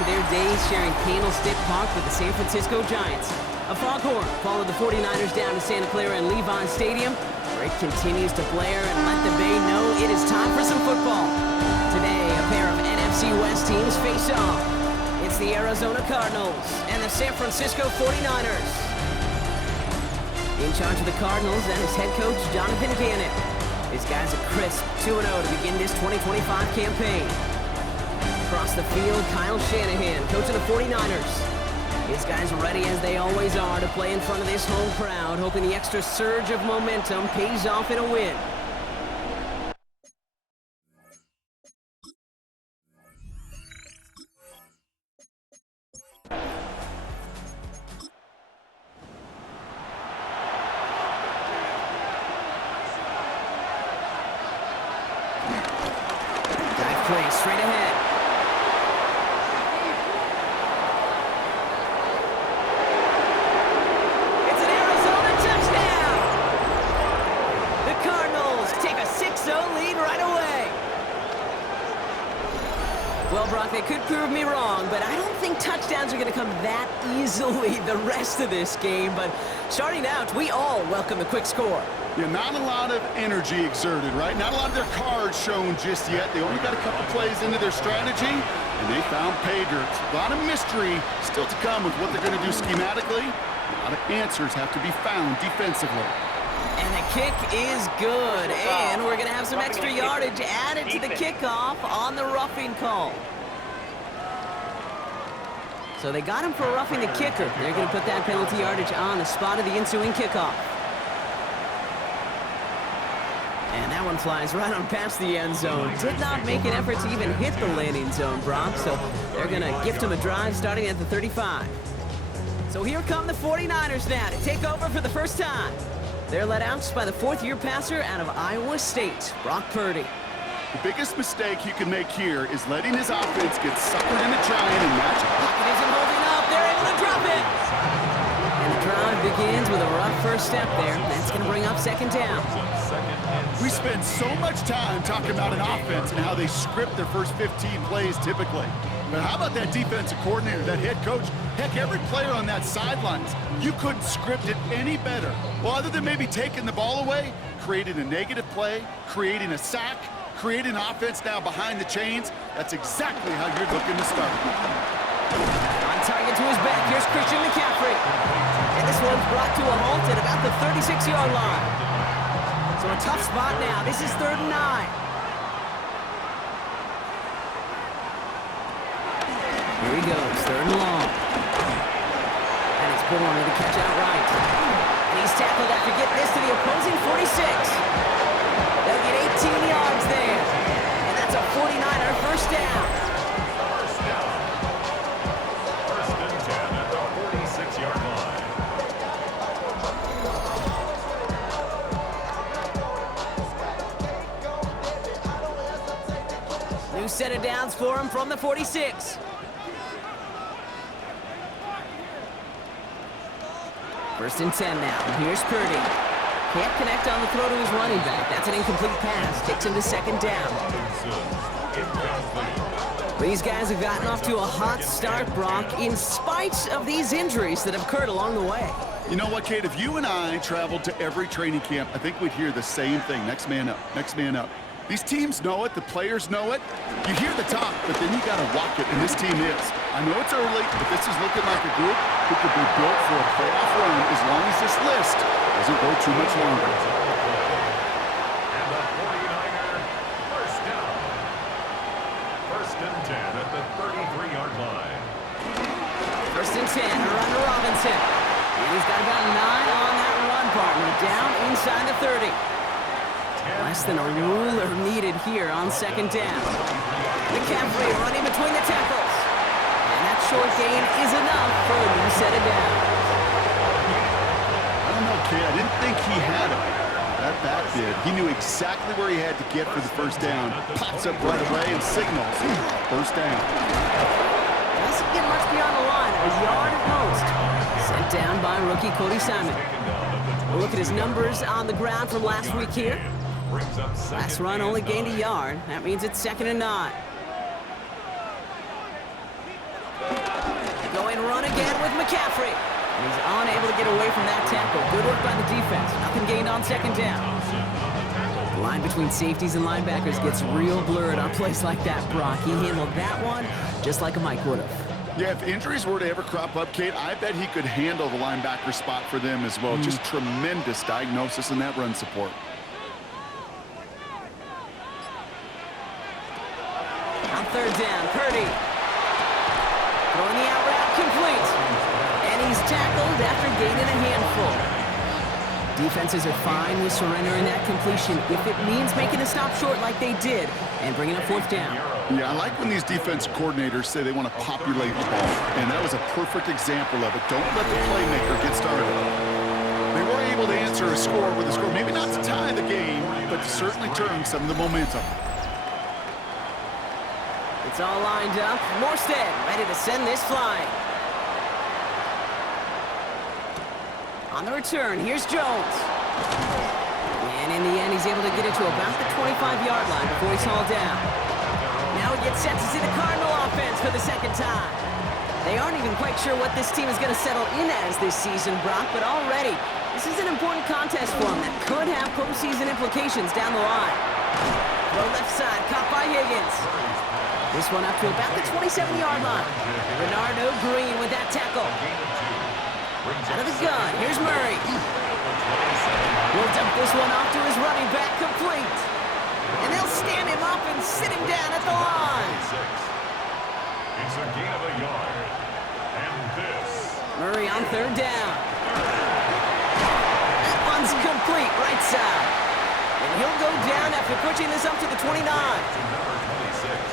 to their days sharing Candlestick Park with the San Francisco Giants. A foghorn followed the 49ers down to Santa Clara and Levi Stadium, where it continues to blare and let the Bay know it is time for some football. Today, a pair of NFC West teams face off. It's the Arizona Cardinals and the San Francisco 49ers. In charge of the Cardinals and his head coach, Jonathan Gannon. His guys are crisp 2-0 to begin this 2025 campaign. Across the field, Kyle Shanahan, coaching the 49ers. His guys ready as they always are to play in front of this home crowd, hoping the extra surge of momentum pays off in a win. Dive play straight ahead. Well, Brock, they could prove me wrong, but I don't think touchdowns are going to come that easily the rest of this game. But starting out, we all welcome a quick score. Yeah, not a lot of energy exerted, right? Not a lot of their cards shown just yet. They only got a couple plays into their strategy, and they found pay dirt. A lot of mystery still to come with what they're going to do schematically. A lot of answers have to be found defensively. And the kick is good, and we're going to have some extra yardage added to the kickoff on the roughing call. So they got him for roughing the kicker. They're going to put that penalty yardage on the spot of the ensuing kickoff. And that one flies right on past the end zone. Did not make an effort to even hit the landing zone, Brock, so they're going to gift him a drive starting at the 35. So here come the 49ers now to take over for the first time. They're led out by the fourth-year passer out of Iowa State, Brock Purdy. The biggest mistake you can make here is letting his offense get suckered into trying and match. Pocket isn't holding up. They're able to drop it. And the drive begins with a rough first step there. That's going to bring up second down. We spend so much time talking about an offense and how they script their first 15 plays typically. But how about that defensive coordinator, that head coach? Heck, every player on that sidelines, you couldn't script it any better. Well, other than maybe taking the ball away, creating a negative play, creating a sack, creating an offense now behind the chains, that's exactly how you're looking to start. On target to his back, here's Christian McCaffrey. And this one's brought to a halt at about the 36-yard line. So a tough spot now. This is 3rd and 9. Here he goes, 3rd and long. And it's Bourne with the catch out right. And he's tackled after getting this to the opposing 46. They'll get 18 yards there. And that's a 49er first down. First and 10 at the 46-yard line. New set of downs for him from the 46. First and 10 now. Here's Purdy. Can't connect on the throw to his running back. That's an incomplete pass. Takes him to second down. These guys have gotten off to a hot start, Brock, in spite of these injuries that have occurred along the way. You know what, Kate? If you and I traveled to every training camp, I think we'd hear the same thing. Next man up. Next man up. These teams know it. The players know it. You hear the talk, but then you got to walk it, and this team is. I know it's early, but this is looking like a group who could be built for a playoff run as long as this list doesn't go too much longer. And the 49er first down. First and 10 at the 33-yard line. First and 10, run to Robinson. And he's got about 9 on that run, partner, down inside the 30. Less than a ruler needed here on second down. McCaffrey running between the tackles. And that short gain is enough for a new set of downs. I don't know, kid. I didn't think he had it. That back did. He knew exactly where he had to get for the first down. Pops up right away and signals. First down. Doesn't get much beyond the line. A yard at most. Sent down by rookie Cody Simon. We'll look at his numbers on the ground from last week here. Last run only gained a yard. That means it's 2nd and 9. again with McCaffrey. And he's unable to get away from that tackle. Good work by the defense. Nothing gained on second down. The line between safeties and linebackers gets real blurred on plays like that, Brock. He handled that one just like a Mike would have. Yeah, if injuries were to ever crop up, Kate, I bet he could handle the linebacker spot for them as well. Just tremendous diagnosis in that run support. On third down, Purdy. Throwing the out route complete. And he's tackled after gaining a handful. Defenses are fine with surrendering that completion if it means making a stop short like they did and bringing up fourth down. Yeah, I like when these defense coordinators say they want to populate the ball, and that was a perfect example of it. Don't let the playmaker get started. They were able to answer a score with a score, maybe not to tie the game, but to certainly turn some of the momentum. It's all lined up. Morstead ready to send this flying. On the return, here's Jones. And in the end, he's able to get it to about the 25-yard line before he's hauled down. Now he gets set to see the Cardinal offense for the second time. They aren't even quite sure what this team is going to settle in as this season, Brock, but already, this is an important contest for them that could have postseason implications down the line. Throw left side, caught by Higgins. This one up to about the 27-yard line. Bernardo Green with that tackle. Out of the gun, here's Murray. He'll dump this one off to his running back, complete. And they'll stand him up and sit him down at the line. It's a gain of a yard. And this. Murray on third down. That one's complete, right side. And he'll go down after pushing this up to the 29.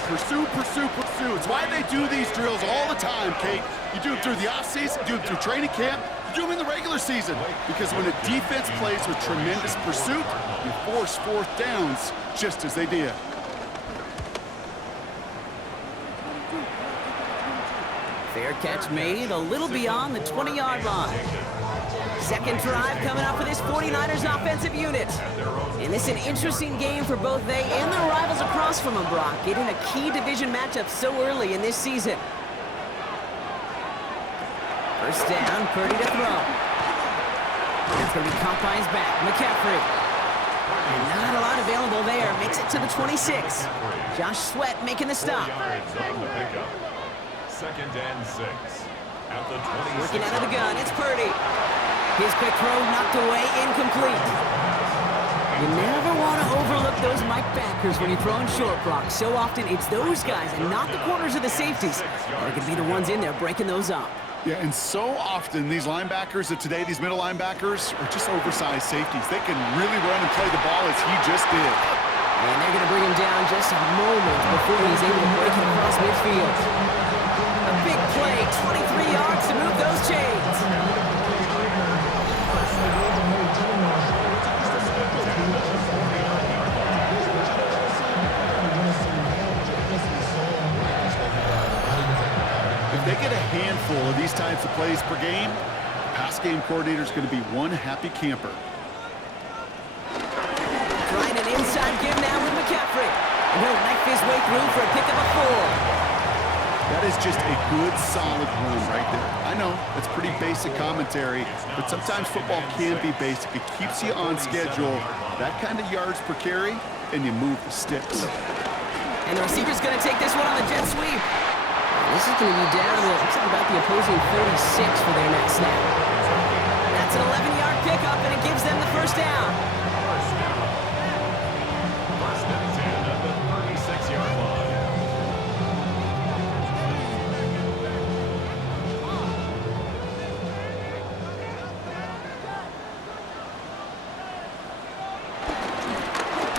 Pursue, pursue, pursue. It's why they do these drills all the time, Kate. You do them through the offseason, you do them through training camp, you do them in the regular season. Because when a defense plays with tremendous pursuit, you force fourth downs just as they did. Fair catch made a little beyond the 20-yard line. Second drive coming up for this 49ers offensive unit. And this is an interesting game for both they and their rivals across from them, Brock, getting a key division matchup so early in this season. First down, Purdy to throw. It's going to be caught by his back, McCaffrey. And not a lot available there. Makes it to the 26. Josh Sweat making the stop. Second and 6. At the 26. Working out of the gun, it's Purdy. His quick throw knocked away, incomplete. You never want to overlook those Mike backers when you're throwing short, Brock. So often it's those guys and not the corners or the safeties that are going to be the ones in there breaking those up. Yeah, and so often these linebackers of today, these middle linebackers, are just oversized safeties. They can really run and play the ball as he just did. And they're going to bring him down just a moment before he's able to break it across midfield. A big play, 23 yards to move those chains. If they get a handful of these types of plays per game, the pass game coordinator is going to be one happy camper. Trying an inside give now with McCaffrey. And he'll knife his way through for a pick of a 4. That is just a good, solid run right there. I know, it's pretty basic commentary, but sometimes football can be basic. It keeps you on schedule, that kind of yards per carry, and you move the sticks. And the receiver's going to take this one on the jet sweep. This is going to be down to, looks like about the opposing 36 for their next snap. That's an 11-yard pickup, and it gives them the first down. First and 10 at the 36-yard line.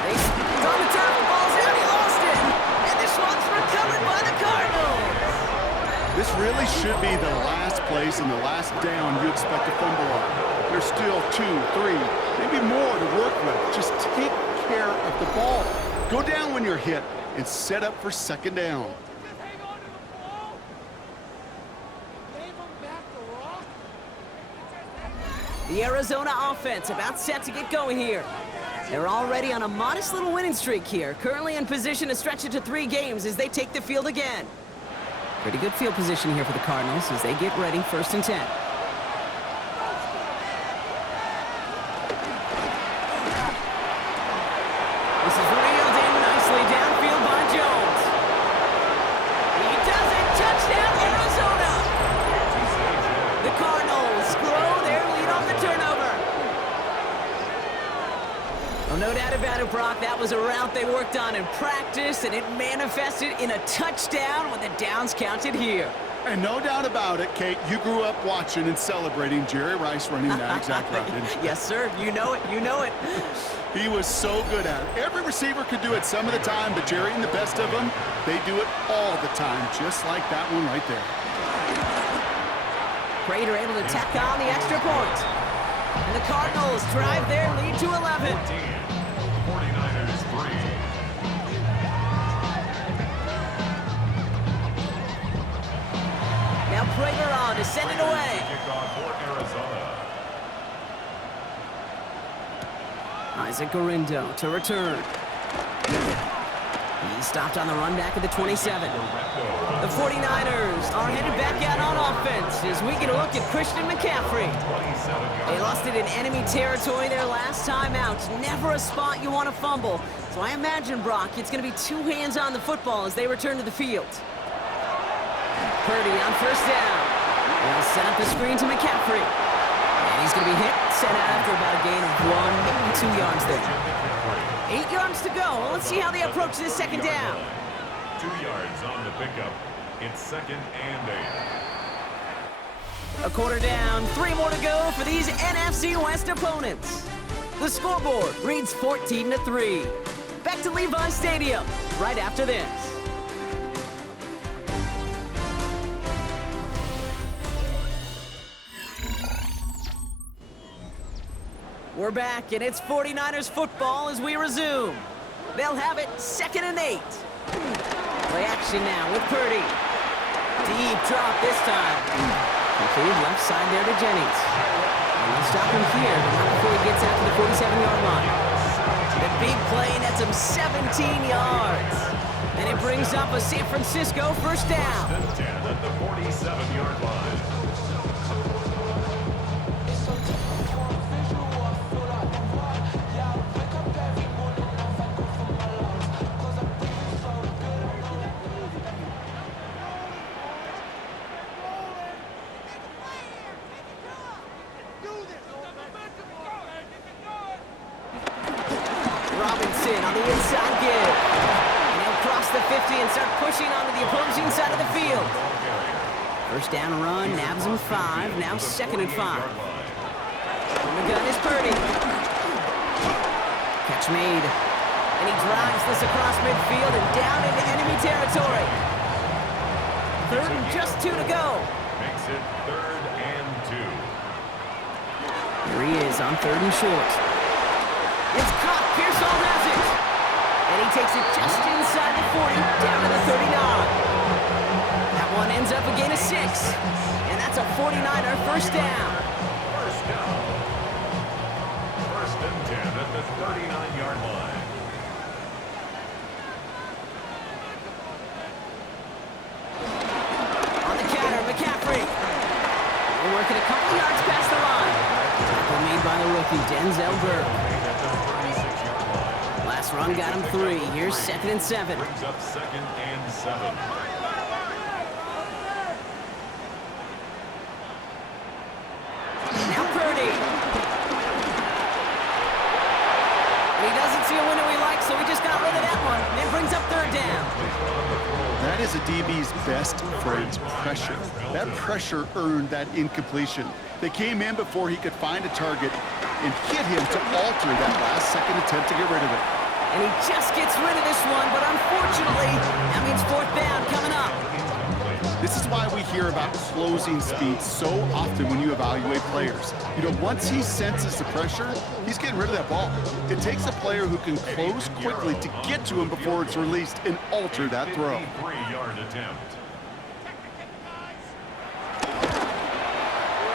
They on the turf, the ball's out, he lost it. And this one's recovered by the Cardinals. This really should be the last place and the last down you expect to fumble on. There's still 2, 3, maybe more to work with. Just take care of the ball. Go down when you're hit and set up for second down. The Arizona offense about set to get going here. They're already on a modest little winning streak here, currently in position to stretch it to 3 games as they take the field again. Pretty good field position here for the Cardinals as they get ready, 1st and 10. This is reeled in nicely downfield by Jones. He does it! Touchdown, Arizona! The Cardinals grow their lead off the turnover. Well, no doubt about it, Brock. That was a route they worked on in practice, and it manifested in a touchdown when the downs counted here. And no doubt about it, Kate, you grew up watching and celebrating Jerry Rice running that exact route, didn't you? Yes, sir. You know it. You know it. He was so good at it. Every receiver could do it some of the time, but Jerry and the best of them, they do it all the time, just like that one right there. Prater able to tack on the extra point. And the Cardinals drive their lead to 11. 49ers 3. Now Prater on to send it away. Kickoff for Arizona. Isaac Gorindo to return. He stopped on the run back at the 27. The 49ers are headed back out on offense as we get a look at Christian McCaffrey. They lost it in enemy territory their last time out. Never a spot you want to fumble. So I imagine, Brock, it's going to be 2 hands on the football as they return to the field. Purdy on 1st down. They'll set up the screen to McCaffrey. And he's going to be hit, set out after about a gain of 1, maybe 2 yards there. 8 yards to go. Well, let's see how they approach this 2nd down. 2 yards on the pickup. It's 2nd and 8. A quarter down, 3 more to go for these NFC West opponents. The scoreboard reads 14-3. Back to Levi Stadium right after this. We're back, and it's 49ers football as we resume. They'll have it 2nd and 8. Play action now with Purdy. Deep drop this time. Complete left side there to Jennings. And they'll stop him here, but not before he gets out to the 47-yard line. The big play nets him 17 yards. And it brings up a San Francisco 1st down. 10 at the 47-yard line. Robinson on the inside give. And he'll cross the 50 and start pushing onto the opposing side of the field. 1st down run, nabs him 5, now 2nd and 5. From the gun is Purdy. Catch made. And he drives this across midfield and down into enemy territory. 3rd and just 2 to go. Makes it 3rd and 2. Here he is on 3rd and short. It's caught. Pearsall has it. And he takes it just inside the 40, down to the 39. That one ends up a gain of 6. And that's a 49er 1st down. 1st down. 1st and 10 at the 39-yard line. On the counter, McCaffrey. They're working a couple yards past the line. Tackle made by the rookie, Denzel Burke. Last run got him 3. Here's 2nd and 7. Brings up 2nd and 7. Now Purdy. And he doesn't see a window he likes, so he just got rid of that one. And it brings up 3rd down. That is a DB's best friend, pressure. That pressure earned that incompletion. They came in before he could find a target and hit him to alter that last-second attempt to get rid of it. And he just gets rid of this one, but unfortunately, that means 4th down coming up. This is why we hear about closing speed so often when you evaluate players. You know, once he senses the pressure, he's getting rid of that ball. It takes a player who can close quickly to get to him before it's released and alter that throw. 3-yard attempt.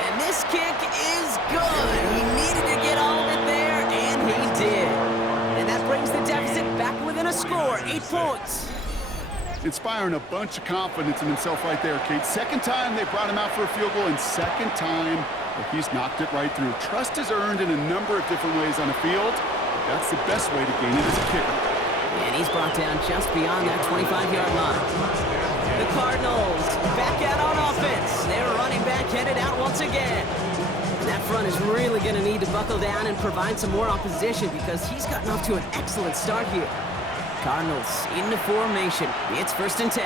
And this kick is good. He needed to get all of it there, and he did. And that brings the deficit back within a score, 8 points. inspiring a bunch of confidence in himself right there, Kate. Second time they brought him out for a field goal, and second time that he's knocked it right through. Trust is earned in a number of different ways on the field, but that's the best way to gain it as a kicker. And he's brought down just beyond that 25-yard line. The Cardinals back out on offense. Their running back headed out once again. And that front is really going to need to buckle down and provide some more opposition because he's gotten off to an excellent start here. Cardinals into formation. It's 1st and 10.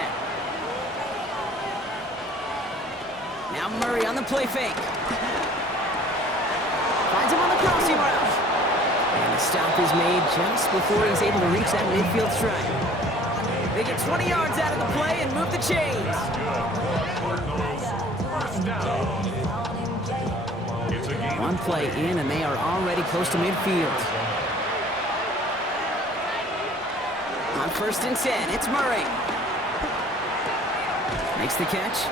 Now Murray on the play fake. Finds him on the crossing route. And the stop is made just before he's able to reach that midfield strike. They get 20 yards out of the play and move the chains. One play in and they are already close to midfield. On 1st and 10, it's Murray. Makes the catch,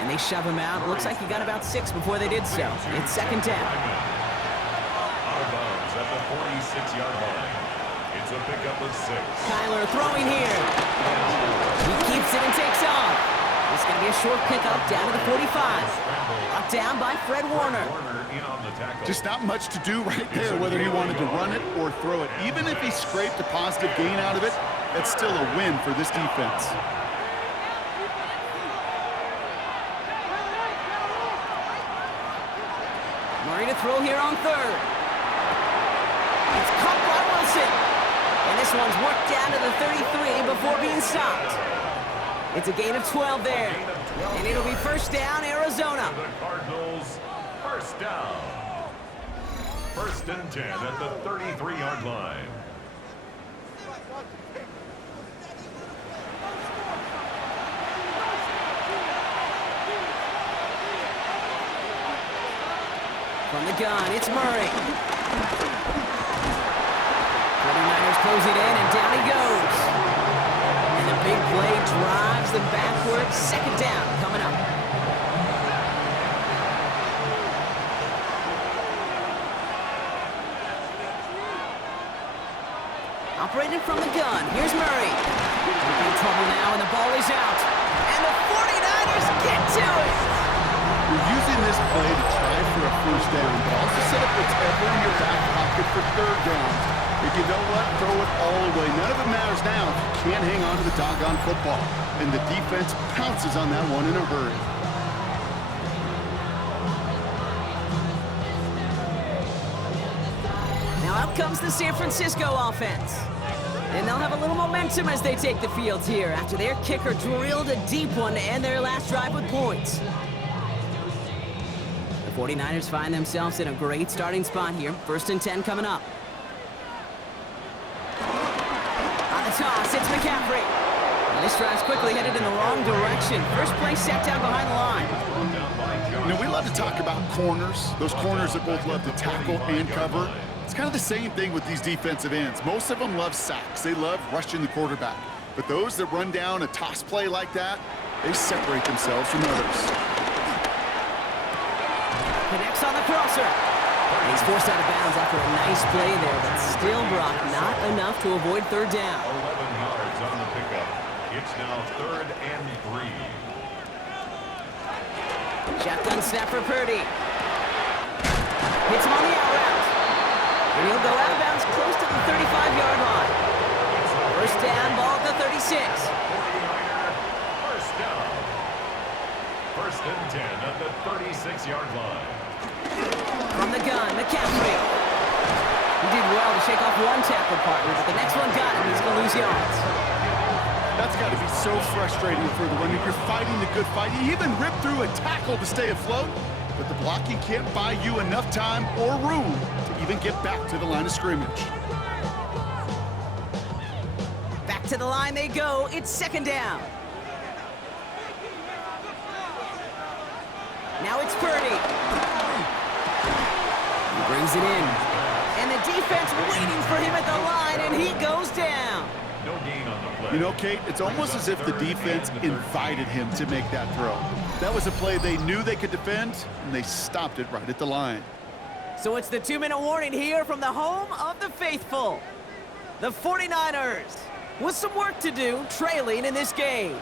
and they shove him out. Looks like he got about 6 before they did so. It's 2nd down. Out of bounds at the 46-yard line. It's a pickup of 6. Kyler throwing here. He keeps it and takes off. It's going to be a short pickup down to the 45. Brought down by Fred Warner. Just not much to do right there, whether he wanted to run it or throw it. Even if he scraped a positive gain out of it, that's still a win for this defense. Murray to throw here on 3rd. It's caught by Wilson. And this one's worked down to the 33 before being stopped. It's a gain of 12 there. And it'll be 1st down, Arizona. The Cardinals, 1st down. 1st and 10 at the 33-yard line. From the gun, it's Murray. 49ers close it in, and down he goes. And the big play drives them backwards. 2nd down coming up. Operating from the gun, here's Murray. In trouble now, and the ball is out. And the 49ers get to it. You're using this play to try for a 1st down, but also set up whatever in your back pocket for 3rd downs. If you know what, throw it all away. None of it matters now if you can't hang on to the doggone football. And the defense pounces on that one in a hurry. Now out comes the San Francisco offense. And they'll have a little momentum as they take the field here after their kicker drilled a deep one to end their last drive with points. The 49ers find themselves in a great starting spot here. 1st and 10 coming up. On the toss, it's McCaffrey. And this drive's quickly headed in the wrong direction. First play set down behind the line. You know, we love to talk about corners, those corners that both love to tackle and cover. It's kind of the same thing with these defensive ends. Most of them love sacks. They love rushing the quarterback. But those that run down a toss play like that, they separate themselves from others. Connects on the crosser. And he's forced out of bounds after a nice play there, but still, Brock, not enough to avoid 3rd down. 11 yards on the pickup. It's now 3rd and 3. Shotgun snap for Purdy. Hits him on the out route. And he'll go out of bounds close to the 35-yard line. 1st down, ball at the 36. 1st down. 1st and 10 at the 36-yard line. From the gun, McCaffrey. He did well to shake off one tackle partner, but the next one got him. He's going to lose yards. That's got to be so frustrating for the runner. You're fighting the good fight. You even rip through a tackle to stay afloat, but the blocking can't buy you enough time or room to even get back to the line of scrimmage. Back to the line they go. It's 2nd down. Now it's Purdy. He brings it in. And the defense waiting for him at the line, and he goes down. No gain on the play. You know, Kate, it's almost as if the defense invited him to make that throw. That was a play they knew they could defend, and they stopped it right at the line. So it's the 2-minute warning here from the home of the faithful. The 49ers with some work to do, trailing in this game.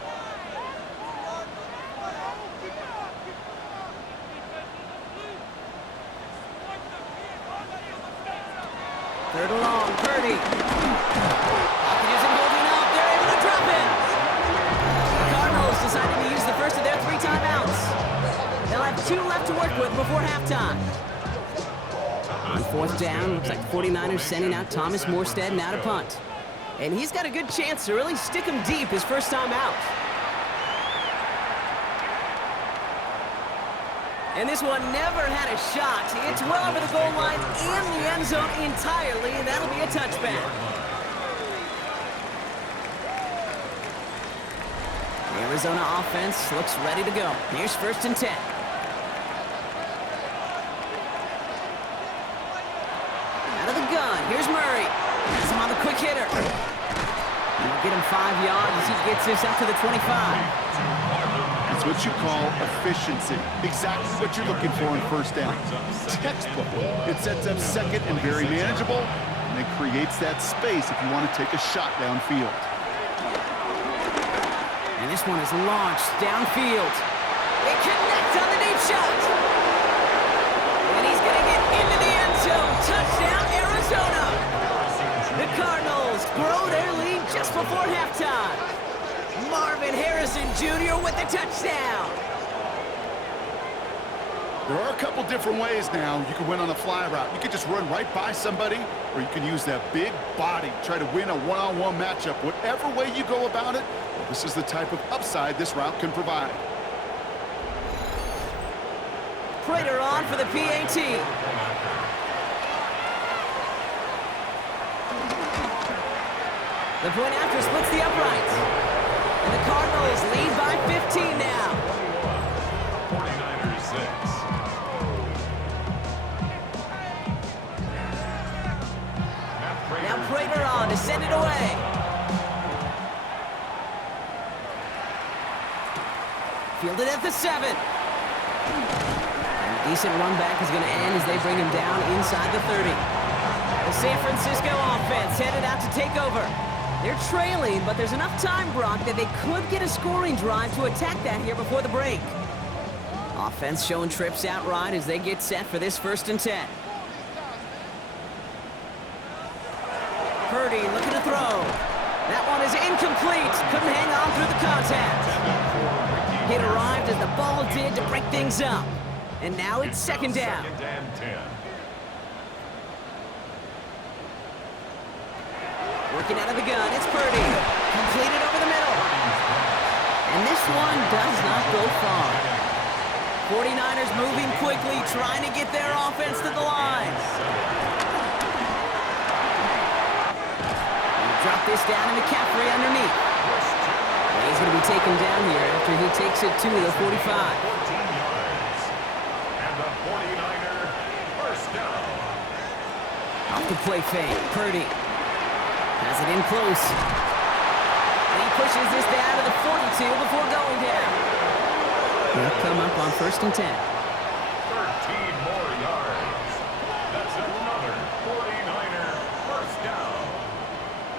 Third and long, Purdy. Packages and holding up. They're able to drop it. The Cardinals decided to use the first of their 3 timeouts. They'll have 2 left to work with before halftime. On 4th down, looks like the 49ers sending out Thomas Morstead now to punt. And he's got a good chance to really stick him deep his first time out. And this one never had a shot. It's well over the goal line and the end zone entirely, and that'll be a touchback. The Arizona offense looks ready to go. Here's 1st and 10. Out of the gun, here's Murray. Has him on the quick hitter. And he'll get him 5 yards as he gets this up to the 25. It's what you call efficiency. Exactly what you're looking for in 1st down. Textbook. It sets up 2nd and very manageable, and it creates that space if you want to take a shot downfield. And this one is launched downfield. It connects on the deep shot. And he's going to get into the end zone. Touchdown, Arizona. The Cardinals grow their lead just before halftime. Marvin Harrison Jr. with the touchdown. There are a couple different ways now. You can win on a fly route. You can just run right by somebody, or you can use that big body, try to win a one-on-one matchup. Whatever way you go about it, this is the type of upside this route can provide. Prater on for the PAT. The point after splits the uprights. And the Cardinals lead by 15 now. 49ers 6. Now Prater on to send it away. Fielded at the 7. And a decent run back is going to end as they bring him down inside the 30. The San Francisco offense headed out to take over. They're trailing, but there's enough time, Brock, that they could get a scoring drive to attack that here before the break. Offense showing trips out right as they get set for this 1st and 10. Purdy looking to throw. That one is incomplete. Couldn't hang on through the contact. It arrived as the ball did to break things up. And now it's 2nd down. 2nd and 10. Working out of the gun, it's Purdy. Completed over the middle. And this one does not go far. 49ers moving quickly, trying to get their offense to the line. Drop this down to McCaffrey underneath. And he's going to be taken down here after he takes it to the 45. 14 yards. And the 49er 1st down. Off the play fake, Purdy. Has it in close. And he pushes this down to the 42 before going down. He'll come up on 1st and 10. 13 more yards. That's another 49er 1st down.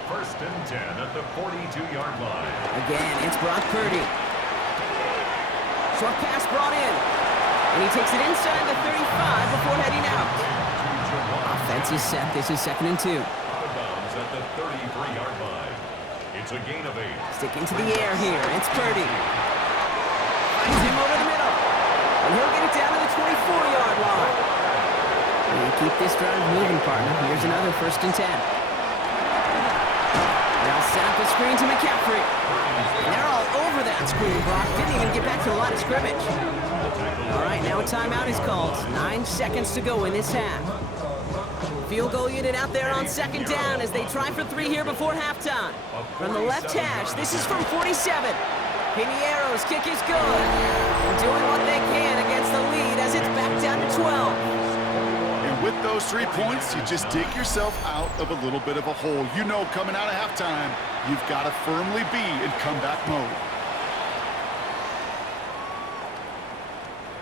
1st and 10 at the 42-yard line. Again, it's Brock Purdy. Short pass brought in. And he takes it inside the 35 before heading out. Offense is set. This is 2nd and 2. At the 33-yard line. It's a gain of 8. Sticking to the air here. It's Purdy. Finds him over the middle. And he'll get it down to the 24-yard line. And you keep this drive moving, partner. Here's another 1st and 10. They'll set up the screen to McCaffrey. And they're all over that screen, Brock. Didn't even get back to the line of scrimmage. All right, now a timeout is called. 9 seconds to go in this half. Field goal unit out there on 2nd down as they try for 3 here before halftime. From the left hash, this is from 47. Piniero's kick is good. And doing what they can against the lead as it's back down to 12. And with those 3 points, you just dig yourself out of a little bit of a hole. You know coming out of halftime, you've got to firmly be in comeback mode.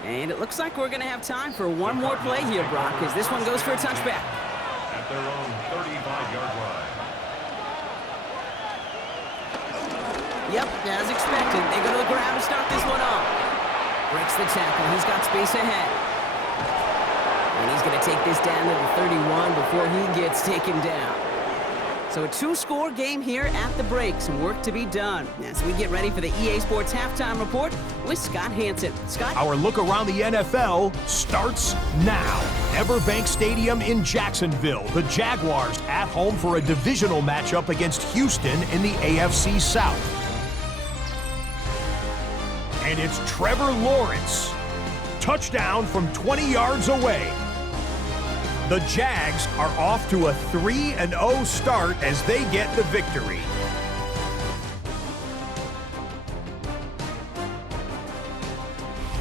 And it looks like we're going to have time for one more play here, Brock, as this one goes for a touchback. At their own 35-yard line. Yep, as expected. They go to the ground to start this one off. Breaks the tackle. He's got space ahead. And he's going to take this down to the 31 before he gets taken down. So a two-score game here at the break. Some work to be done as we get ready for the EA Sports Halftime Report with Scott Hanson. Scott? Our look around the NFL starts now. Everbank Stadium in Jacksonville. The Jaguars at home for a divisional matchup against Houston in the AFC South. And it's Trevor Lawrence. Touchdown from 20 yards away. The Jags are off to a 3-0 start as they get the victory.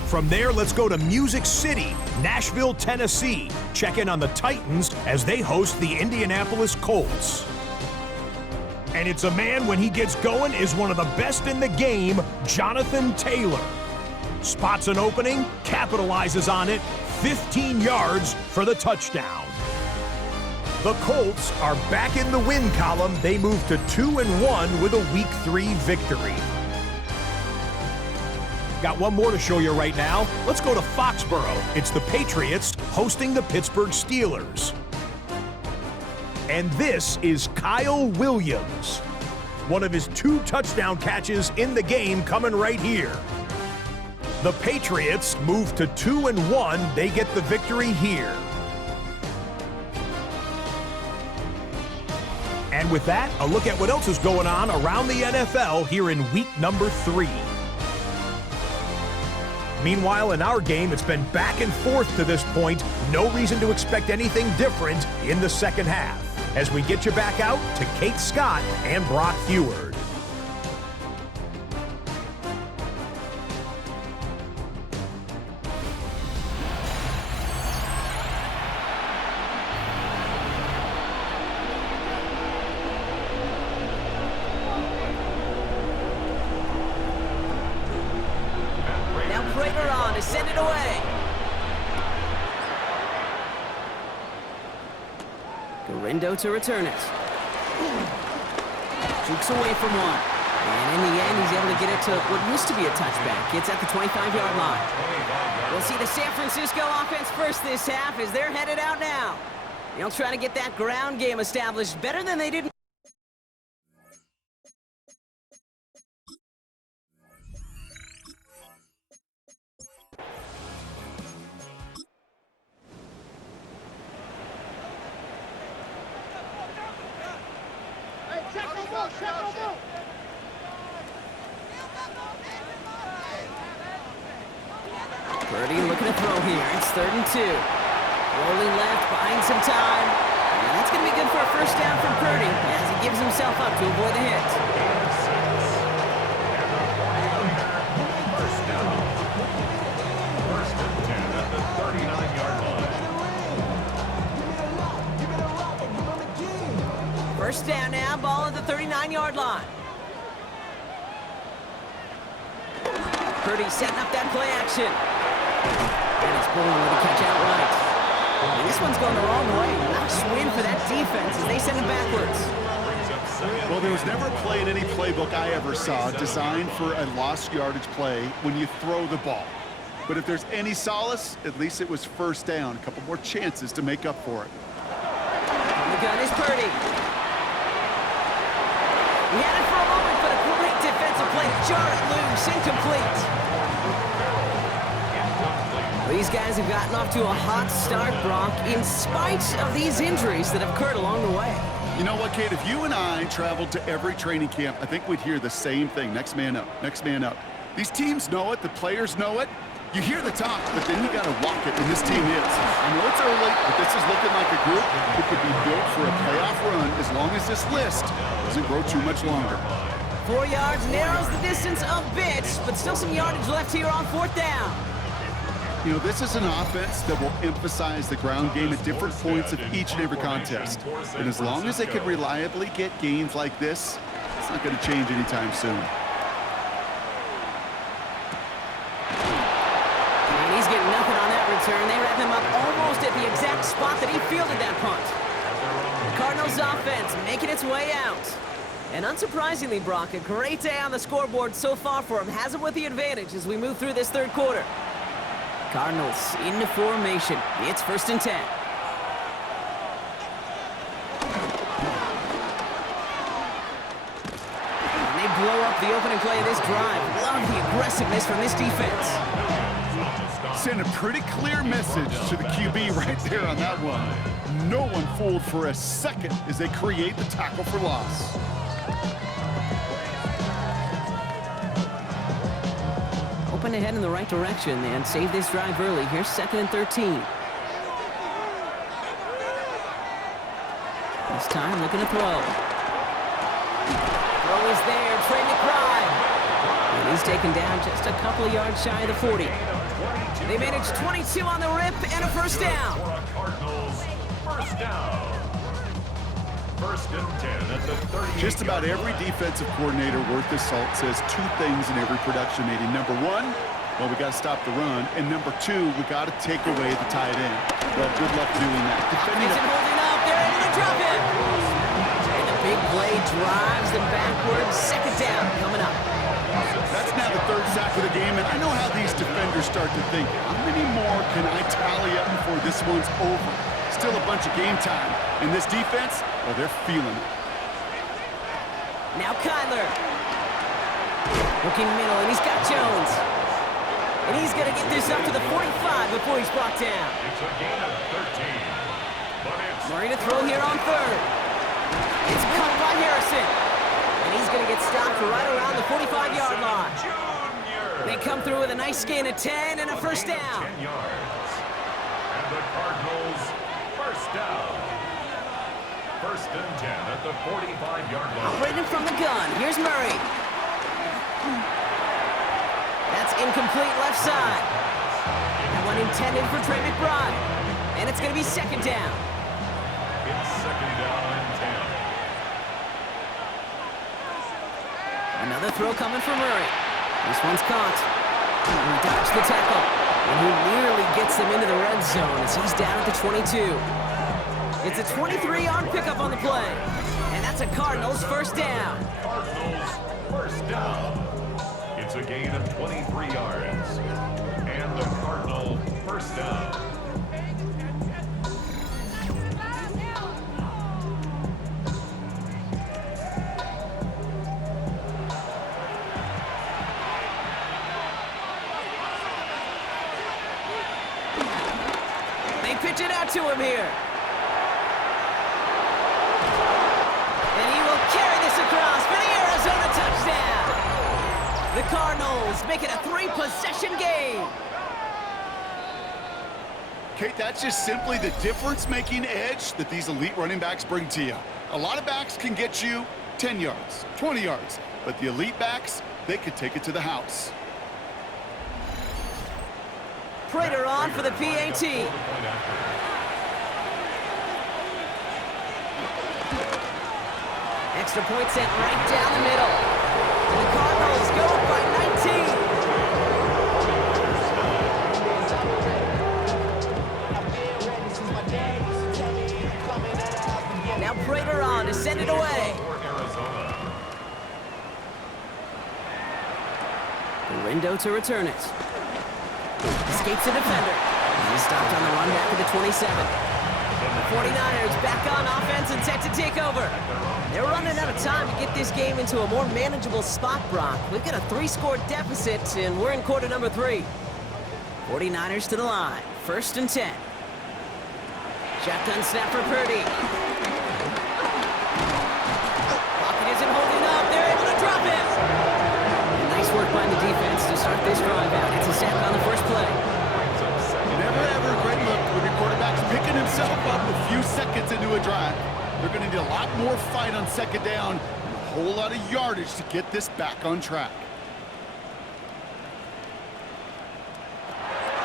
From there, let's go to Music City, Nashville, Tennessee. Check in on the Titans as they host the Indianapolis Colts. And it's a man, when he gets going, is one of the best in the game, Jonathan Taylor. Spots an opening, capitalizes on it, 15 yards for the touchdown. The Colts are back in the win column. They move to 2-1 with a Week 3 victory. Got one more to show you right now. Let's go to Foxborough. It's the Patriots hosting the Pittsburgh Steelers. And this is Kyle Williams. One of his 2 touchdown catches in the game coming right here. The Patriots move to 2-1. They get the victory here. And with that, a look at what else is going on around the NFL here in week number 3. Meanwhile, in our game, it's been back and forth to this point. No reason to expect anything different in the second half, as we get you back out to Kate Scott and Brock Heward. Send it away. Garindo to return it. Jukes away from one. And in the end, he's able to get it to what used to be a touchback. It's at the 25-yard line. We'll see the San Francisco offense first this half as they're headed out now. They'll try to get that ground game established better than they did. Purdy looking to throw here. It's 3rd and 2. Rolling left, buying some time. And that's going to be good for a first down from Purdy as he gives himself up to avoid the hit. First down. 1st and 10 at the 39-yard line. First down now, ball at the 39-yard line. Purdy setting up that play action. And he's pulling with a catch outright. And this one's going the wrong way. Nice win for that defense as they send it backwards. Well, there was never a play in any playbook I ever saw designed for a lost yardage play when you throw the ball. But if there's any solace, at least it was first down. A couple more chances to make up for it. On the gun is Purdy. He had it for a moment, but a great defensive play to jar it loose. Incomplete. These guys have gotten off to a hot start, Brock, in spite of these injuries that have occurred along the way. You know what, Kate? If you and I traveled to every training camp, I think we'd hear the same thing. Next man up, next man up. These teams know it. The players know it. You hear the talk, but then you got to walk it, and this team is. I know it's early, but this is looking like a group that could be built for a playoff run as long as this list doesn't grow too much longer. 4 yards narrows the distance a bit, but still some yardage left here on 4th down. You know, this is an offense that will emphasize the ground game at different points of each and every contest. And as long as they can reliably get gains like this, it's not going to change anytime soon. And he's getting nothing on that return. They wrap him up almost at the exact spot that he fielded that punt. The Cardinals offense making its way out. And unsurprisingly, Brock, a great day on the scoreboard so far for him. Has him with the advantage as we move through this third quarter. Cardinals into formation. It's 1st and 10. And they blow up the opening play of this drive. Love the aggressiveness from this defense. Send a pretty clear message to the QB right there on that one. No one fooled for a second as they create the tackle for loss. Open ahead in the right direction and save this drive early. Here's 2nd and 13. This time looking to throw. Throw is there, Trey McBride. And he's taken down just a couple of yards shy of the 40. They managed 22 on the rip and a 1st down. Cardinals, 1st down. 1st and 10 at the 30. Just about every defensive coordinator worth his salt says two things in every production meeting. Number one, well, we got to stop the run. And number two, we got to take away the tight end. Well, good luck doing that. Defending Isn't holding up. They're able to drop it. And the big play drives them backwards. 2nd down coming up. That's now the 3rd sack of the game, and I know how these defenders start to think. How many more can I tally up before this one's over? Still a bunch of game time. And this defense, well, they're feeling it. Now Kyler. Looking middle, and he's got Jones. And he's going to get this up to the 45 before he's brought down. It's a gain of 13. But it's Murray to throw here on 3rd. It's caught by Harrison. And he's going to get stopped right around the 45-yard line. Junior. They come through with a nice gain of 10 and a 1st down. 10 yards. And the Cardinals, 1st down. 1st and 10 at the 45-yard line. Operating from the gun. Here's Murray. That's incomplete left side. That one intended for Trey McBride. And it's going to be 2nd down. It's 2nd down and 10. Another throw coming from Murray. This one's caught. He dodged the tackle. And he nearly gets them into the red zone as he's down at the 22. It's a 23-yard pickup on the play. And that's a Cardinals 1st down. Cardinals, 1st down. It's a gain of 23 yards. And the Cardinal, 1st down. They pitch it out to him here. And he will carry this across for the Arizona touchdown. The Cardinals make it a 3-possession game. Kate, that's just simply the difference-making edge that these elite running backs bring to you. A lot of backs can get you 10 yards, 20 yards, but the elite backs, they could take it to the house. Prater on for the PAT. Extra point sent right down the middle. And the Cardinals go up by 19. Now Prater on to send it away. Window to return it. Escapes the defender. He's stopped on the run back at the 27. The 49ers back on offense and set to take over. They're running out of time to get this game into a more manageable spot, Brock. We've got a 3-score deficit, and we're in quarter number 3. 49ers to the line. 1st and 10. Shotgun snap for Purdy. Pocket isn't holding up. They're able to drop it. And nice work by the defense to start this drive out. It's a sack on the first play. Never ever a great look when your quarterback's picking himself up a few seconds into a drive. They're going to need a lot more fight on 2nd down and a whole lot of yardage to get this back on track.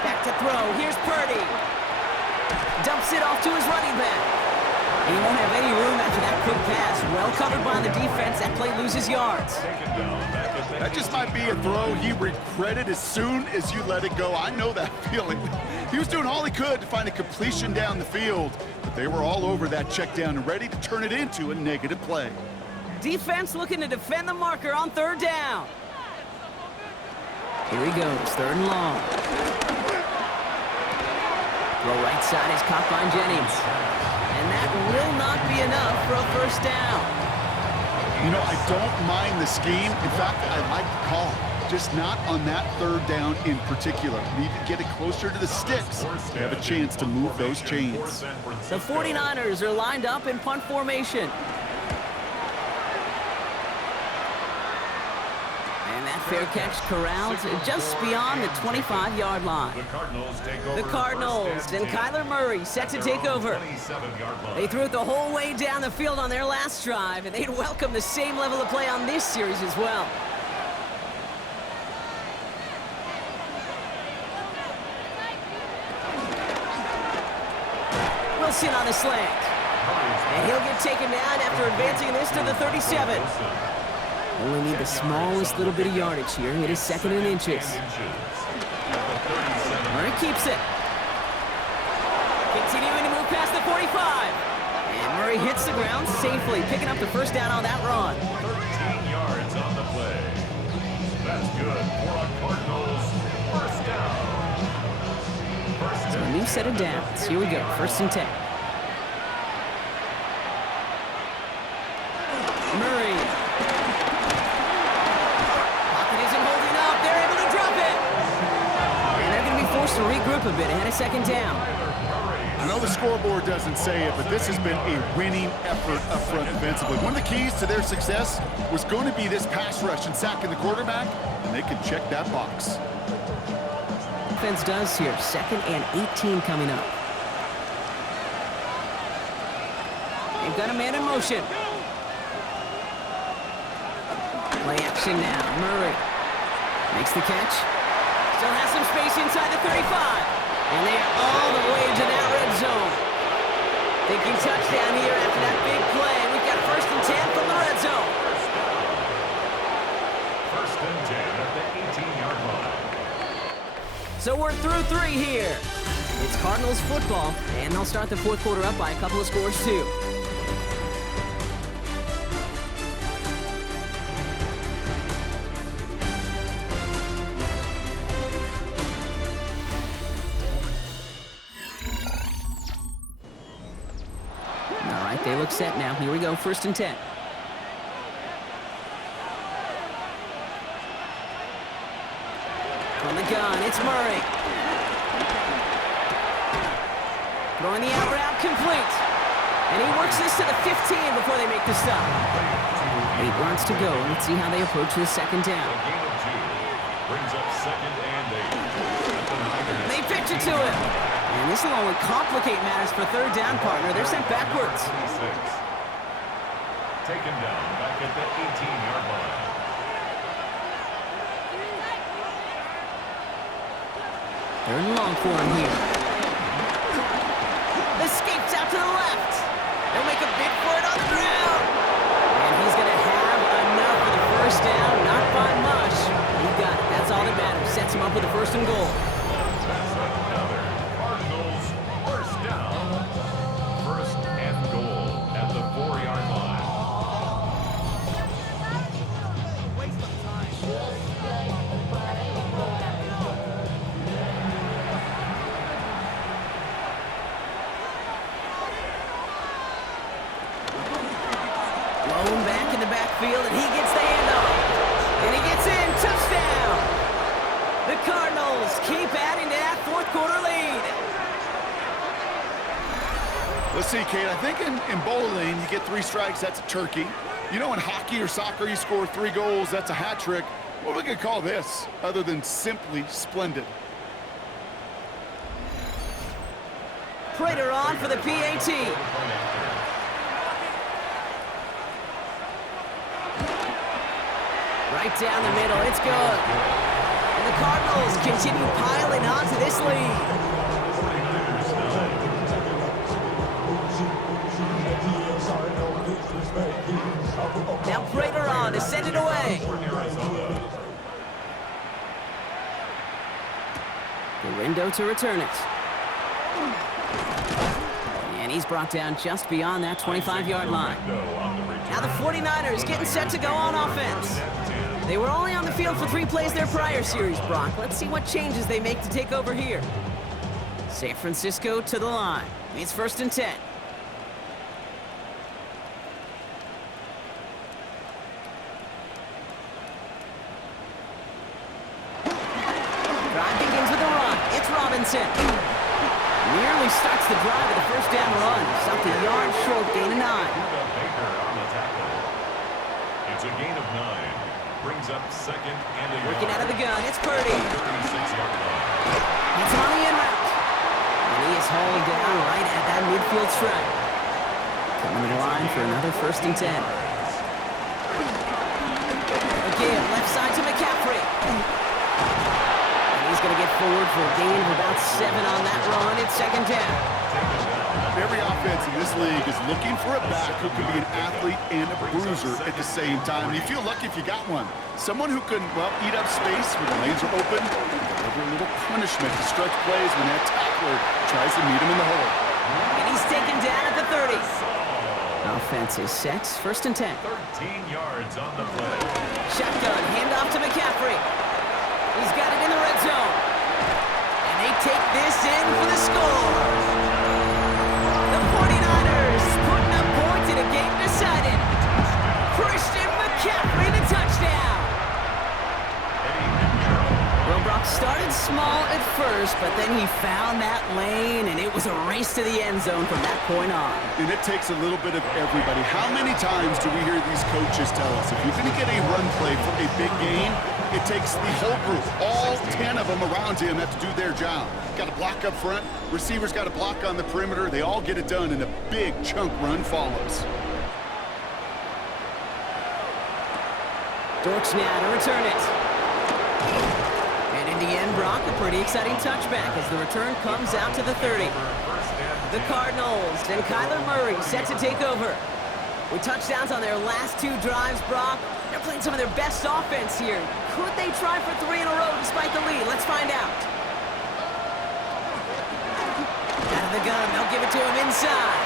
Back to throw. Here's Purdy. Dumps it off to his running back. And he won't have any room after that quick pass. Well covered by the defense. That play loses yards. That just might be a throw he regretted as soon as you let it go. I know that feeling. He was doing all he could to find a completion down the field, but they were all over that check down and ready to turn it into a negative play. Defense looking to defend the marker on third down. Here he goes, third and long. Throw right side is caught by Jennings. And that will not be enough for a first down. You know, I don't mind the scheme. In fact, I like the call. Just not on that third down in particular. Need to get it closer to the sticks to have a chance to move those chains. The 49ers are lined up in punt formation. And that fair catch corralled just beyond the 25-yard line. The Cardinals and Kyler Murray set to take over. They threw it the whole way down the field on their last drive, and they'd welcome the same level of play on this series as well. Wilson on the slant. And he'll get taken down after advancing this to the 37. Only need the smallest little bit of yardage here. It is second and inches. Murray keeps it. Continuing to move past the 45. And Murray hits the ground safely, picking up the first down on that run. 13 yards on the play. That's good for a Cardinals first down. So a new set of downs. Here we go, first and 10. Murray. Pocket isn't holding up. They're able to drop it. And they're going to be forced to regroup a bit ahead of second down. I know the scoreboard doesn't say it, but this has been a winning effort up front defensively. One of the keys to their success was going to be this pass rush and sacking the quarterback, and they can check that box. Defense does here. Second and 18 coming up. They've got a man in motion. Play action now. Murray makes the catch. Still has some space inside the 35. And they are all the way to that red zone. Thinking touchdown here after that big play. We've got first and 10 from the red zone. First and 10 at the 18-yard line. So we're through three here. It's Cardinals football, and they'll start the fourth quarter up by a couple of scores too. All right, they look set now. Here we go, first and 10. From the gun, it's Murray. Throwing the out route complete. And he works this to the 15 before they make the stop. 8 yards to go. Let's see how they approach this second down. A gain of 2 brings up second and 8. They pitch it to him. And this will only complicate matters for third down, partner. They're sent backwards. 26. Taken down back at the 18-yard line. Third and long for him here. Escapes out to the left. They'll make a bid for it on the ground. And he's going to have enough for the first down. Not by much. He got it. That's all that matters. Sets him up with the first and goal. That's another Cardinals first down. First and goal at the 4-yard line. Blown back in the backfield, and he gets the handoff. And he gets in. Touchdown! The Cardinals keep adding to that fourth quarter lead. Let's see, Kate. I think in bowling, you get 3 strikes, that's a turkey. You know, in hockey or soccer, you score 3 goals, that's a hat trick. What are we going to call this other than simply splendid? Prater on for the PAT. Right down the middle, it's good. And the Cardinals continue piling on to this lead. Now Prater on to send it away. Garindo to return it. And he's brought down just beyond that 25-yard line. Now the 49ers getting set to go on offense. They were only on the field for 3 plays their prior series, Brock. Let's see what changes they make to take over here. San Francisco to the line. It's 1st and 10. Drive begins with a run. It's Robinson. Nearly starts the drive with a 1st down run. Stopped a yard short, gain of 9. It's a gain of 9. Brings up 2nd and a Working out of the gun, it's Purdy. 36-yard line. It's on the in route. And he is hauled down right at that midfield stripe. Coming to the line for another 1st and 10. Again, left side to McCaffrey. And he's going to get forward for a gain of about 7 on that run. It's 2nd down. Every offense in this league is looking for a back who can be an athlete and a bruiser at the same time. And you feel lucky if you got one. Someone who can, well, eat up space when the lanes are open, deliver a little punishment to stretch plays when that tackler tries to meet him in the hole. And he's taken down at the 30. Offense is set. 1st and 10. 13 yards on the play. Shotgun, handoff to McCaffrey. He's got it in the red zone. And they take this in for the score. The 49ers putting up points in a game decided. Christian McCaffrey, the touchdown. Well, Brock started small at first, but then he found that lane, and it was a race to the end zone from that point on. And it takes a little bit of everybody. How many times do we hear these coaches tell us, if you're going to get a run play for a big gain, it takes the whole group, all 10 of them around him have to do their job. Got to block up front, receivers got to block on the perimeter. They all get it done, and a big chunk run follows. Dorks now to return it. And in the end, Brock, a pretty exciting touchback as the return comes out to the 30. The Cardinals and Kyler Murray set to take over. With touchdowns on their last 2 drives, Brock, they're playing some of their best offense here. Could they try for 3 in a row despite the lead? Let's find out. Out of the gun, they'll give it to him inside.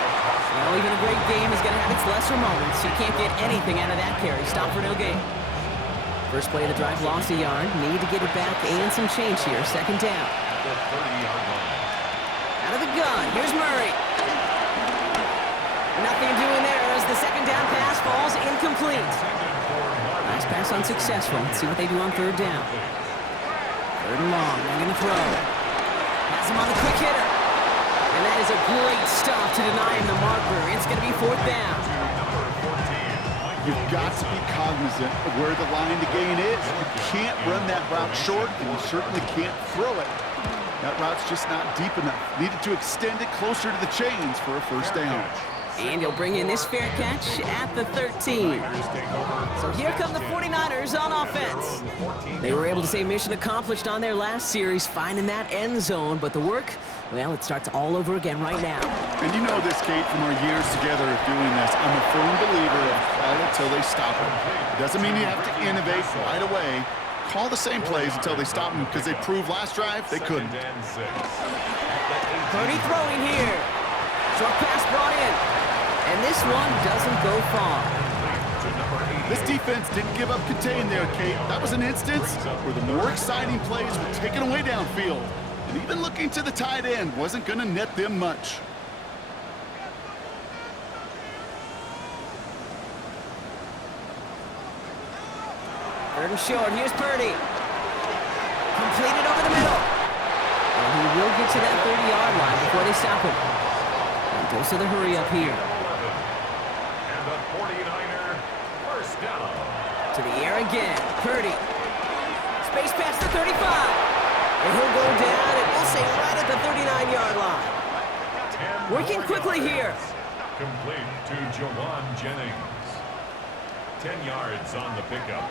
Well, even a great game is going to have its lesser moments. You can't get anything out of that carry. Stop for no gain. First play of the drive, lost a yard. Need to get it back and some change here. 2nd down. The 30-yard line. Out of the gun, here's Murray. Nothing doing there as the 2nd down pass falls incomplete. Nice pass unsuccessful. Let's see what they do on 3rd down. 3rd and long, they're going to throw. Has him on the quick hitter. And that is a great stop to deny him the marker. It's going to be 4th down. You've got to be cognizant of where the line to gain is. You can't run that route short, and you certainly can't throw it. That route's just not deep enough. Needed to extend it closer to the chains for a 1st down. And he'll bring in this fair catch at the 13. So here come the 49ers on offense. They were able to say mission accomplished on their last series, finding that end zone. But the work, well, it starts all over again right now. And you know this, Kate, from our years together of doing this. I'm a firm believer of call it till they stop it. It doesn't mean you have to innovate right away. Call the same plays until they stop them, because they proved last drive they couldn't. Purdy throwing here. Short pass brought in. And this one doesn't go far. This defense didn't give up contain there, Kate. That was an instance where the more exciting plays were taken away downfield. And even looking to the tight end wasn't going to net them much. Third and short, here's Purdy. Completed over the middle. And he will get to that 30-yard line before they stop him. And goes to the hurry up here. And the 49er 1st down. To the air again, Purdy. Space past the 35. And he'll go down, and we'll say right at the 39-yard line. Working quickly here. Complete to Jawan Jennings. 10 yards on the pickup.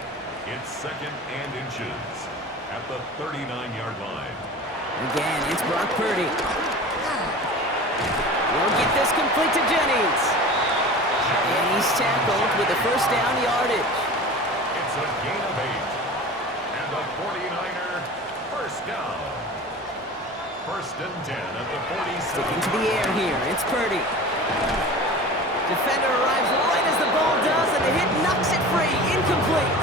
It's 2nd and inches at the 39-yard line. Again, it's Brock Purdy. We'll get this complete to Jennings. And he's tackled with the 1st down yardage. It's a gain of 8. And the 49er 1st down. First and 10 at the 47. Sticking to the air here. It's Purdy. Defender arrives right as the ball does, and the hit knocks it free. Incomplete.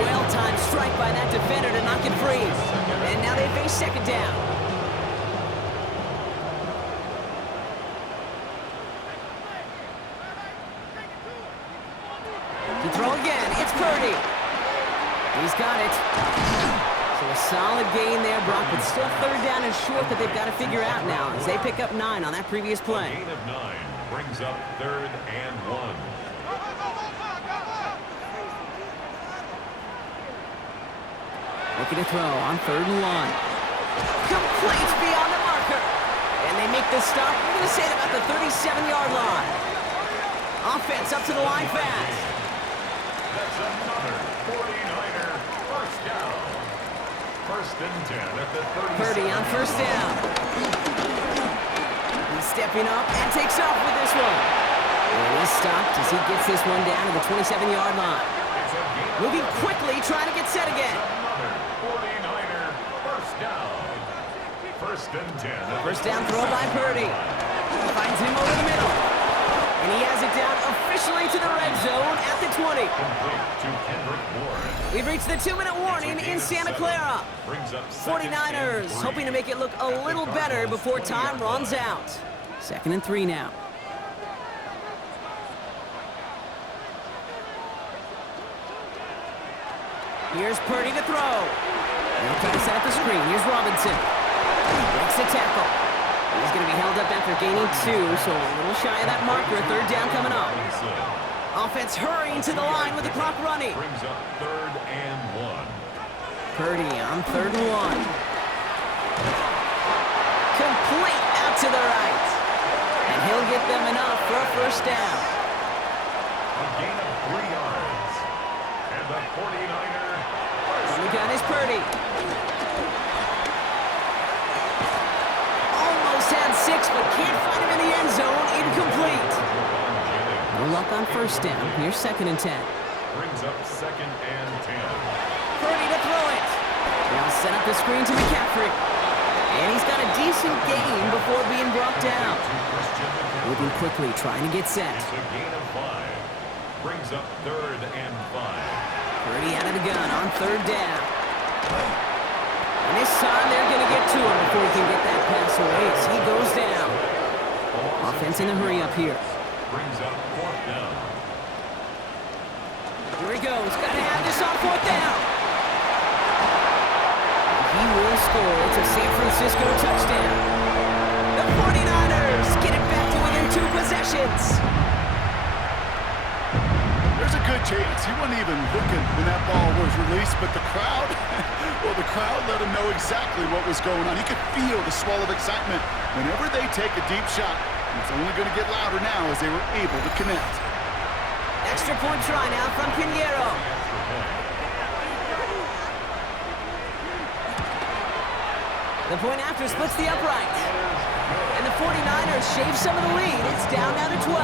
Well-timed strike by that defender to knock it free. And now they face second down. To throw again, it's Purdy. He's got it. So a solid gain there, Brock, but still third down and short that they've got to figure out now as they pick up 9 on that previous play. A gain of 9 brings up third and 1. Looking to throw on third and 1. Complete beyond the marker. And they make the stop, I'm going to say about the 37-yard line. Offense up to the line fast. That's another 49er first down. First and 10 at the 37. Purdy on first down. He's stepping up and takes off with this one. And he's stopped as he gets this one down to the 27-yard line. Moving quickly, trying to get set again. Another 49er first down. First and 10. First down throw by Purdy. Finds him over the middle. And he has it down officially to the red zone at the 20. Complete to Kendrick Bourne. We've reached the 2-minute warning in Santa Clara. Brings up 49ers hoping to make it look a little better before time runs out. 2nd and 3 now. Here's Purdy to throw. They'll try to set up the screen. Here's Robinson. Breaks the tackle. He's going to be held up after gaining 2, so a little shy of that marker. Third down coming up. Offense hurrying to the line with the clock running. Brings up third and 1. Purdy on third and 1. Complete out to the right. And he'll get them enough for a first down. A gain of 3 yards. And the 49er On the gun is Purdy. Almost had 6, but can't find him in the end zone. Incomplete. No luck on first down. Here's 2nd and 10. brings up second and 10. Purdy to throw it. Now set up the screen to McCaffrey. And he's got a decent gain before being brought down. Moving quickly, trying to get set. It's a gain of 5. Brings up third and 5. Purdy out of the gun on third down. And this time they're going to get to him before he can get that pass away as he goes down. Offense in a hurry up here. Brings up fourth down. Here he goes. Got to have this on fourth down. He will score. It's a San Francisco touchdown. The 49ers get it back to within 2 possessions. There's a good chance. He wasn't even looking when that ball was released, but the crowd, well, the crowd let him know exactly what was going on. He could feel the swell of excitement whenever they take a deep shot. It's only going to get louder now as they were able to connect. Extra point try now from Pinheiro. The point after splits the upright. And the 49ers shave some of the lead. It's down now to 12.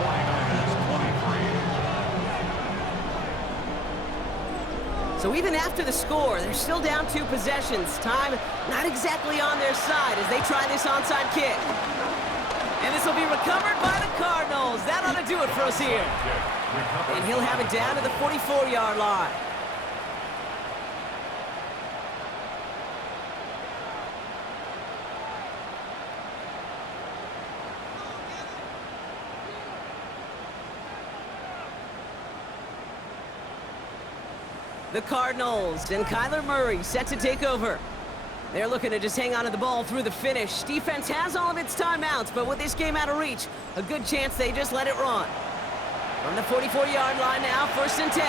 49ers 23. So even after the score, they're still down 2 possessions. Time not exactly on their side as they try this onside kick. And this will be recovered by the Cardinals. That ought to do it for us here. And he'll have it down to the 44-yard line. The Cardinals and Kyler Murray set to take over. They're looking to just hang on to the ball through the finish. Defense has all of its timeouts, but with this game out of reach, a good chance they just let it run. From the 44-yard line now, 1st and 10.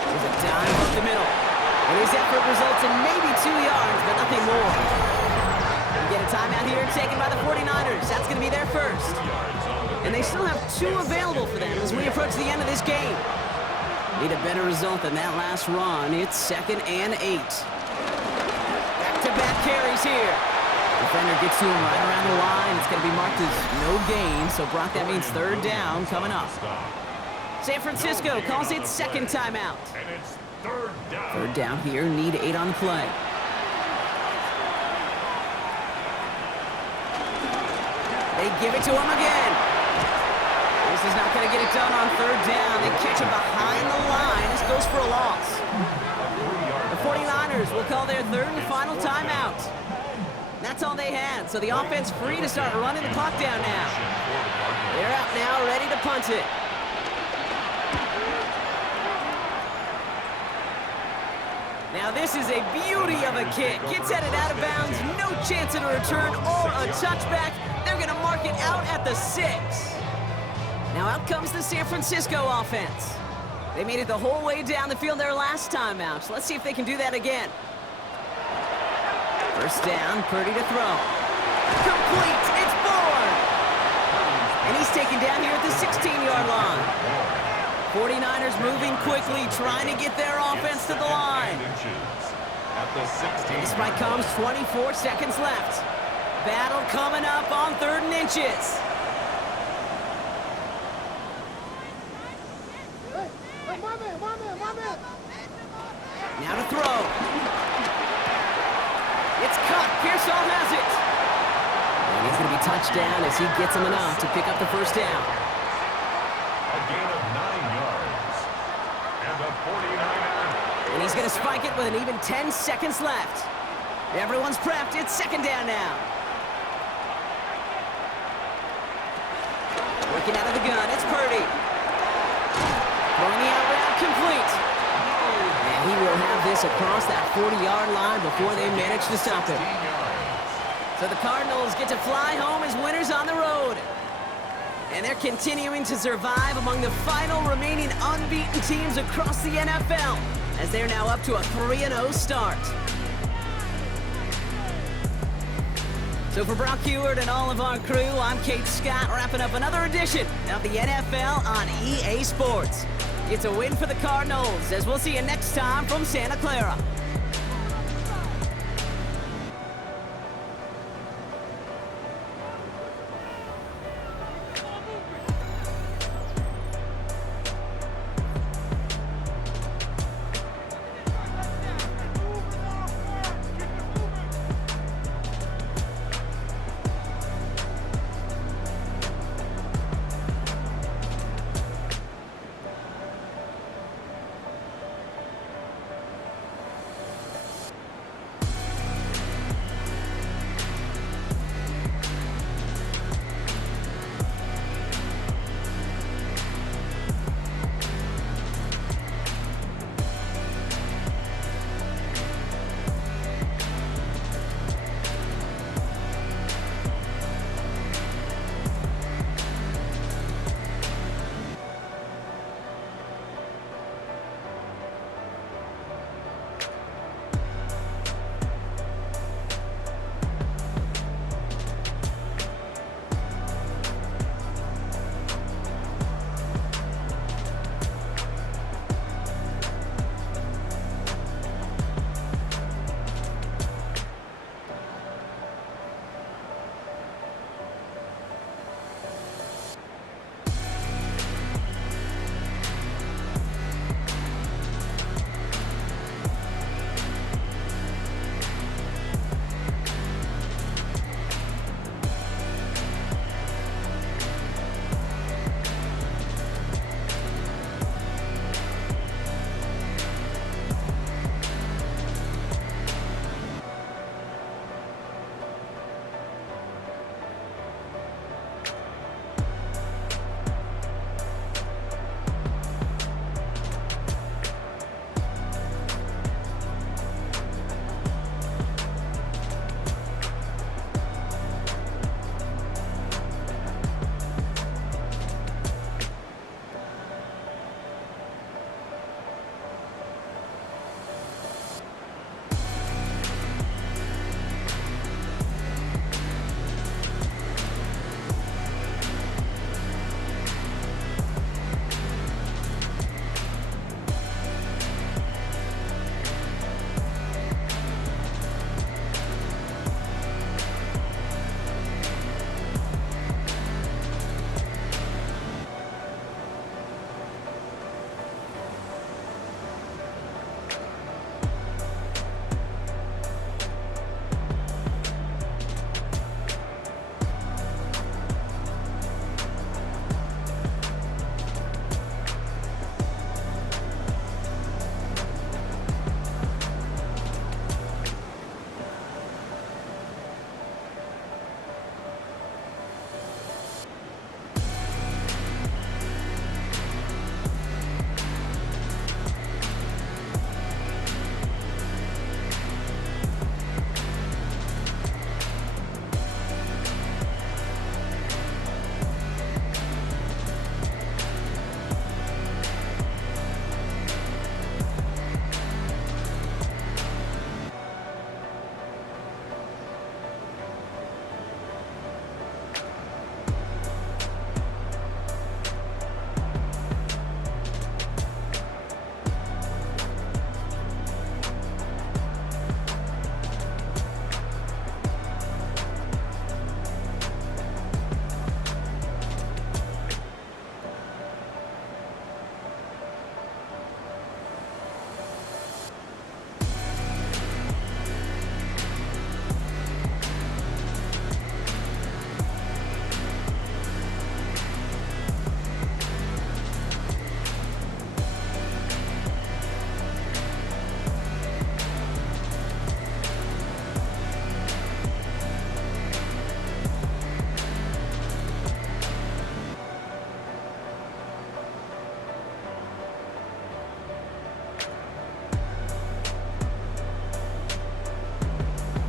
There's a dive up the middle. And his effort results in maybe 2 yards, but nothing more. We get a timeout here taken by the 49ers. That's going to be their first. And they still have 2 available for them as we approach the end of this game. Need a better result than that last run. It's 2nd and 8. Back-to-back carries here. Defender gets to him right around the line. It's going to be marked as no gain. So, Brock, that means 3rd down coming up. San Francisco calls it second timeout. And it's third down. Third down here, need 8 on the play. They give it to him again. This is not going to get it done on third down. They catch him behind the line. This goes for a loss. The 49ers will call their third and final timeout. That's all they had, so the offense free to start running the clock down now. They're out now, ready to punt it. Now this is a beauty of a kick. Gets headed out of bounds, no chance at a return or a touchback. They're gonna mark it out at the 6. Now out comes the San Francisco offense. They made it the whole way down the field their last time out, so let's see if they can do that again. First down, Purdy to throw. Complete, it's Ford! And he's taken down here at the 16-yard line. 49ers moving quickly, trying to get their offense to the line. At the 16. This right comes, 24 seconds left. Battle coming up on 3rd and inches. Now to throw. It's caught. Pearsall has it. And he's going to be touched down as he gets him enough to pick up the first down. A gain of 9 yards. And a 49er. And he's going to spike it with an even 10 seconds left. Everyone's prepped. It's second down now. Working out of the gun. It's Purdy. Throwing the out route complete. And he will have this across that 40-yard line before they manage to stop it. So the Cardinals get to fly home as winners on the road. And they're continuing to survive among the final remaining unbeaten teams across the NFL, as they're now up to a 3-0 start. So for Brock Huard and all of our crew, I'm Kate Scott, wrapping up another edition of the NFL on EA Sports. It's a win for the Cardinals, as we'll see you next time from Santa Clara.